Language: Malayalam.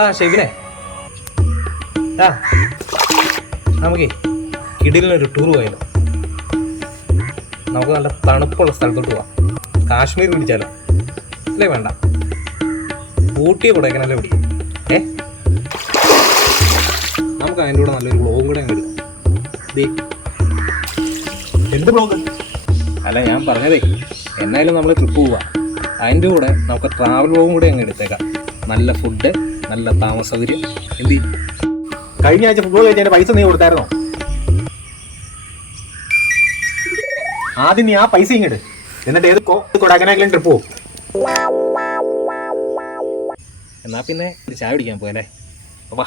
എടാ ഷെബിനെ, ആ നമുക്കേ കിടിലിനൊരു ടൂർ പോയാലോ? നമുക്ക് നല്ല തണുപ്പുള്ള സ്ഥലത്തോട്ട് പോവാം. കാശ്മീർ പിടിച്ചാലോ? അല്ലേ വേണ്ട, ഊട്ടിയെ കൊടൈക്കനാലേ പിടിക്കും. നമുക്ക് അതിൻ്റെ കൂടെ നല്ലൊരു ബ്ലോഗും കൂടെ അങ്ങ് എടുക്കാം. എന്ത് ബ്ലോഗ്? അല്ല, ഞാൻ പറഞ്ഞതേ, എന്നായാലും നമ്മൾ ട്രിപ്പ് പോവാം. അതിൻ്റെ കൂടെ നമുക്ക് ട്രാവൽ ബ്ലോഗും കൂടെ അങ്ങ് എടുത്തേക്കാം. നല്ല ഫുഡ്, നല്ല താമസ സൗകര്യം. എന്ത് ചെയ്യും? കഴിഞ്ഞ ആഴ്ച ഫുട്ബോൾ കഴിച്ചതിന്റെ പൈസ നീ കൊടുത്തായിരുന്നോ? ആദ്യം നീ ആ പൈസ ഇങ്ങോട്ട്, എന്നിട്ട് ഏത് കൊടൈക്കനാലിലും ട്രിപ്പ് പോകും. എന്നാൽ പിന്നെ ചായ പിടിക്കാൻ പോയല്ലേ? വാ.